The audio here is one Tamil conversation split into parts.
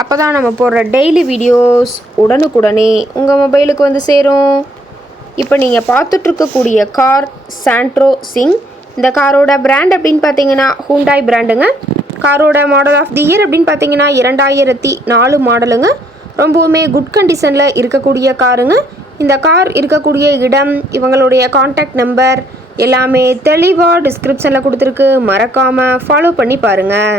அப்போ தான் நம்ம போடுற டெய்லி வீடியோஸ் உடனுக்குடனே உங்கள் மொபைலுக்கு வந்து சேரும். இப்போ நீங்கள் பார்த்துட்ருக்கக்கூடிய கார் சாண்ட்ரோ சிங் இந்த காரோட பிராண்ட் அப்படின்னு பார்த்தீங்கன்னா ஹூண்டாய் பிராண்டுங்க காரோட மாடல் ஆஃப் தி இயர் அப்படின்னு பார்த்தீங்கன்னா இரண்டாயிரத்தி நாலு மாடலுங்க ரொம்பவுமே குட் கண்டிஷனில் இருக்கக்கூடிய காருங்க. இந்த கார் இருக்கக்கூடிய இடம் இவங்களுடைய காண்டாக்ட் நம்பர் எல்லாமே தெளிவாக டிஸ்கிரிப்ஷனில் கொடுத்துருக்கு. மறக்காமல் ஃபாலோ பண்ணி பாருங்கள்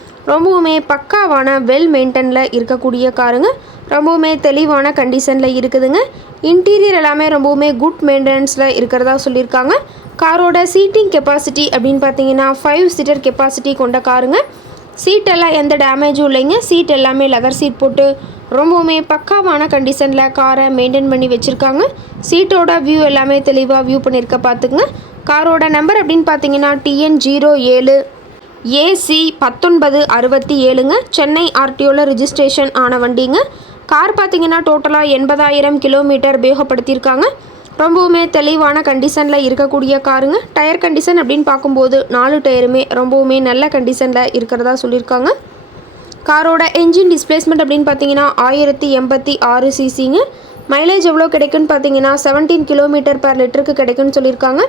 ரொம்பவுமே பக்காவான வெல் மெயின்டெனில் இருக்கக்கூடிய காருங்க. ரொம்பவுமே தெளிவான கண்டிஷனில் இருக்குதுங்க. இன்டீரியர் எல்லாமே ரொம்பவுமே குட் மெயின்டெனன்ஸில் இருக்கிறதா சொல்லியிருக்காங்க. காரோட சீட்டிங் கெப்பாசிட்டி அப்படின்னு பார்த்தீங்கன்னா ஃபைவ் சீட்டர் கெப்பாசிட்டி கொண்ட காருங்க. சீட்டெல்லாம் எந்த டேமேஜும் இல்லைங்க. சீட் எல்லாமே லெதர் சீட் போட்டு ரொம்பவுமே பக்காவான கண்டிஷனில் காரை மெயின்டைன் பண்ணி வச்சுருக்காங்க. சீட்டோட வியூ எல்லாமே தெளிவாக வியூ பண்ணியிருக்க பார்த்துக்குங்க. காரோட நம்பர் அப்படின்னு பார்த்தீங்கன்னா டிஎன் ஜீரோ ஏழு. ஏசி பத்தொன்பது அறுபத்தி ஏழுங்க. சென்னை ஆர்டிஓவில் ரிஜிஸ்ட்ரேஷன் ஆன வண்டிங்க. கார் பார்த்தீங்கன்னா டோட்டலாக எண்பதாயிரம் கிலோமீட்டர் உபயோகப்படுத்தியிருக்காங்க. ரொம்பவுமே தெளிவான கண்டிஷனில் இருக்கக்கூடிய காருங்க. டயர் கண்டிஷன் அப்படின்னு பார்க்கும்போது நாலு டயருமே ரொம்பவுமே நல்ல கண்டிஷனில் இருக்கிறதா சொல்லியிருக்காங்க. காரோட என்ஜின் டிஸ்பிளேஸ்மெண்ட் அப்படின்னு பார்த்தீங்கன்னா ஆயிரத்தி எண்பத்தி ஆறு சிசிங்க மைலேஜ் எவ்வளோ கிடைக்குன்னு பார்த்தீங்கன்னா செவன்டீன் கிலோமீட்டர் பர் லிட்டருக்கு கிடைக்குன்னு சொல்லியிருக்காங்க.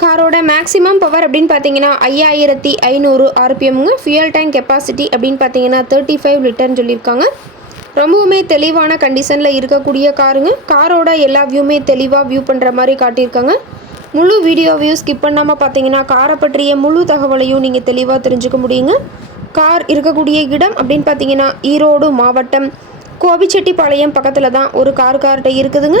காரோட மேக்ஸிமம் பவர் அப்படின்னு பார்த்தீங்கன்னா ஐயாயிரத்தி ஐநூறு ஆர்பிஎம்ங்க ஃபியூயல் டேங்க் கெப்பாசிட்டி அப்படின்னு பார்த்தீங்கன்னா தேர்ட்டி ஃபைவ் லிட்டர்னு சொல்லியிருக்காங்க. ரொம்பவுமே தெளிவான கண்டிஷனில் இருக்கக்கூடிய காருங்க. காரோட எல்லா வியூமே தெளிவாக வியூ பண்ணுற மாதிரி காட்டியிருக்காங்க. முழு வீடியோ வியூ ஸ்கிப் பண்ணாமல் பார்த்தீங்கன்னா காரை பற்றிய முழு தகவலையும் நீங்கள் தெளிவாக தெரிஞ்சுக்க முடியுங்க. கார் இருக்கக்கூடிய இடம் அப்படின்னு பார்த்தீங்கன்னா ஈரோடு மாவட்டம். கோபிச்செட்டிப்பாளையம் பக்கத்தில் தான் ஒரு கார் கார்ட்டை இருக்குதுங்க.